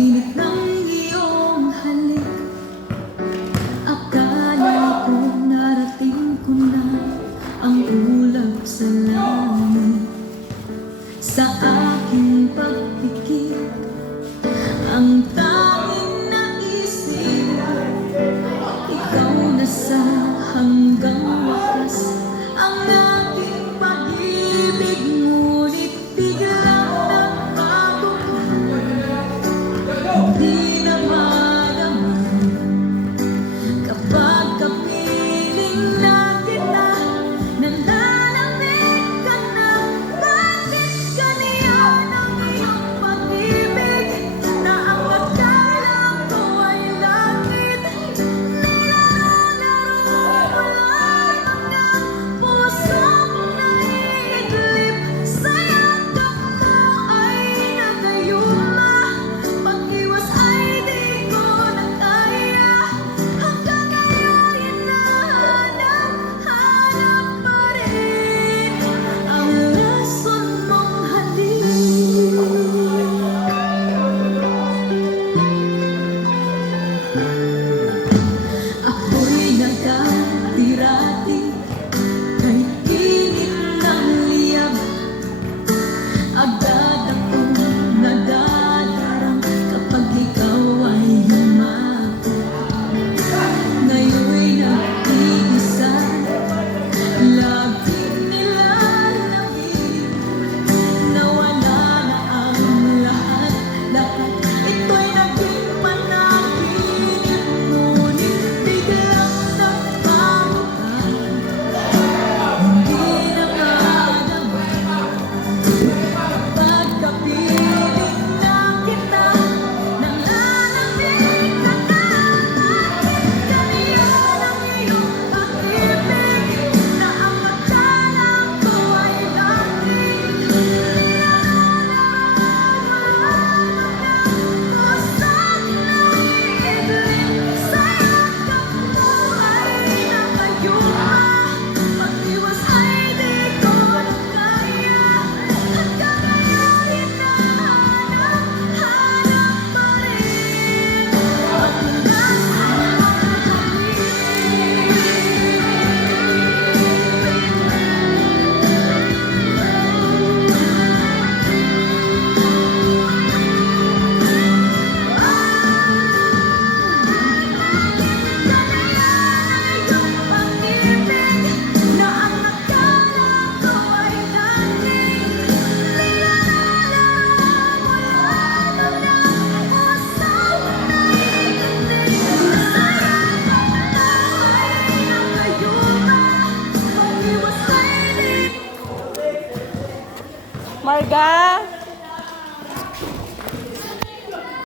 init ng iyong halik. Akala ko narating ko na ang ulap sa langit. Sa aking pagpikit, ang tanging naisip, ikaw na sa hanggang wakas. Ang aking pag-ibig, ngunit biglang nagbago. Hindi na madama kapag kapiling na kita, nalalamig ka na. Bakit ganyan ang iyong pag-ibig, na ang akala ko ay langit? Nilalaro mo lamang ng pusong naiidlip. Sa yakap mo ay nagayuma, pag-iwas ay di ko na kaya. Hanggang ngayon hinahanap-hanap pa rin ang rason mong halik. Ako'y nagkatirati kay init ng liyab. Agad akong nadadarang kapag ikaw ay humako. Ngayon'y nag-iisa, laging nilalamig. Nawala na ang lahat-lahat, ito'y naging panaginip. Ngunit biglang nagbago ka, hindi na madama kapag kapiling na kita, nalalamig ka na. Ganyan ang iyong pag-ibig, na ang akala ko ay langit. Nilalaro mo lamang ng pusong naiidlip. Sa yakap mo ay nagayuma, pag-iwas ay di ko na kaya. Hanggang ngayon hinahanap-hanap pa rin ang rason mong Marga!